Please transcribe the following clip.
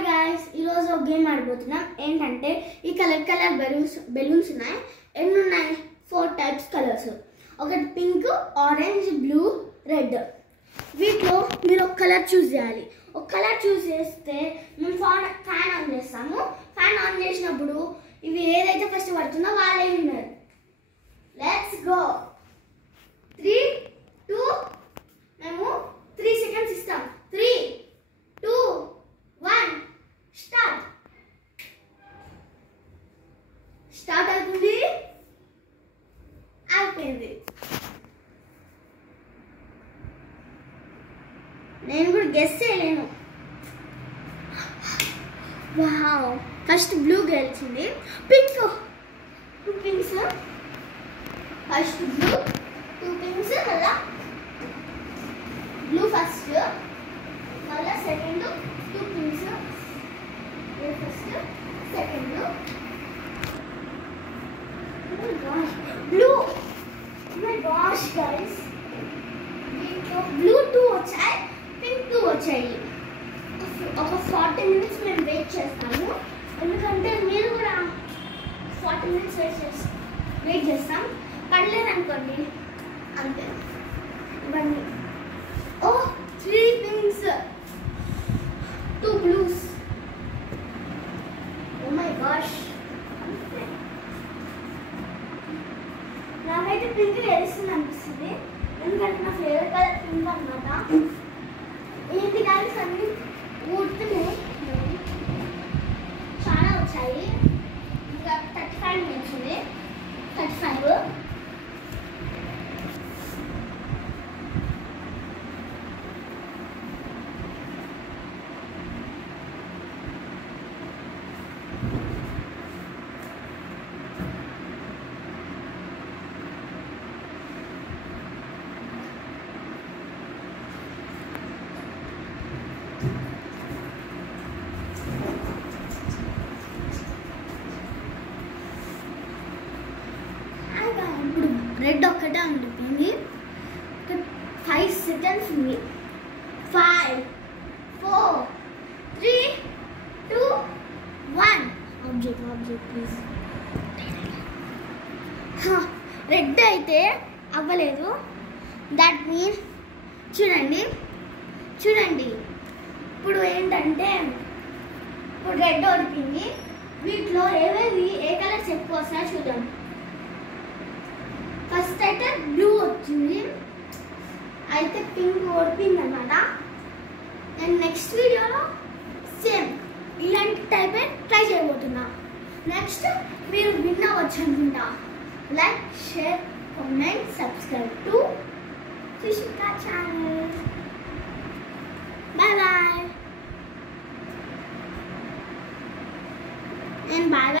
Hi guys, ఈరోజు ఒక game ఆడబోతున్నాం. ఏంటంటే ఈ కలర్ బెలూన్స్ ఉన్నాయి. ఎన్ని ఉన్నాయి? 4 టైప్స్ కలర్స్. ఒకటి పింక్, ఆరెంజ్, బ్లూ, రెడ్. వీటిలో మీరు ఒక కలర్ చూస్ చేయాలి. ఒక కలర్ చూస్ చేస్తే మేము ఫ్యాన్ ఆన్ చేస్తాము. ఫ్యాన్ ఆన్ చేసినప్పుడు ఇవి ఏదైతే ఫస్ట్ పడుతుందో వాళ్ళే విన్నారు. Let's go. 3, 2, మేము 3 సెకండ్స్ ఇస్తాం. 3, 2, 1 స్టార్ట్. స్టార్ట్ అవుతుంది. అయిపోయింది. నేను కూడా గెస్ చేయలేను. వావ్, ఫస్ట్ బ్లూ గెలిచింది. Pink 2 pinks. First blue 2 pinks. మళ్ళా బ్లూ ఫస్ట్, మళ్ళా second 2 pinks. First second blue. My gosh guys, దీంట్లో బ్లూ 2 వచ్చాయి, పింక్ 2 వచ్చాయి. ఒక 40 మినిట్స్ మేము వెయిట్ చేస్తాము. ఎందుకంటే మీరు కూడా 40 మినిట్స్ వెయిట్ చేస్తాం. పడలేదనుకోండి అంతే. ఇవన్నీ 3 pinks, 2 blues. Oh my gosh, నాకైతే పింక్ వేస్తుంది అనిపిస్తుంది. ఎందుకంటే నా ఫేవరెట్ కలర్ పింక్ అన్నమాట. ఏంటి కానీ అన్ని ఊడుతున్నాయి. చాలా వచ్చాయి. ఇంకా 35 మినిట్స్ ఉంది. 35. ఇప్పుడు రెడ్ ఒక్కటే ఉండిపోయింది. 5 సెకండ్స్ ఉంది. 5, 4, 3, 2, 1. Object please. రెడ్ అయితే అవ్వలేదు. దట్ మీన్స్ చూడండి ఇప్పుడు ఏంటంటే ఇప్పుడు రెడ్ ఓడిపోయింది. వీటిలో ఏ కలర్స్ ఎక్కువ వస్తాయో చూద్దాం. ఫస్ట్ అయితే బ్లూ వచ్చింది, అయితే పింక్ ఓడిపోయింది అన్నమాట. నేను నెక్స్ట్ వీడియోలో సేమ్ ఇలాంటి టైపే ట్రై చేయబోతున్నా. నెక్స్ట్ మీరు విన్ అవ్వచ్చు అనుకుంటా. Like, share, comment, subscribe to Sushmita channel. Bye. నేను బాయ్.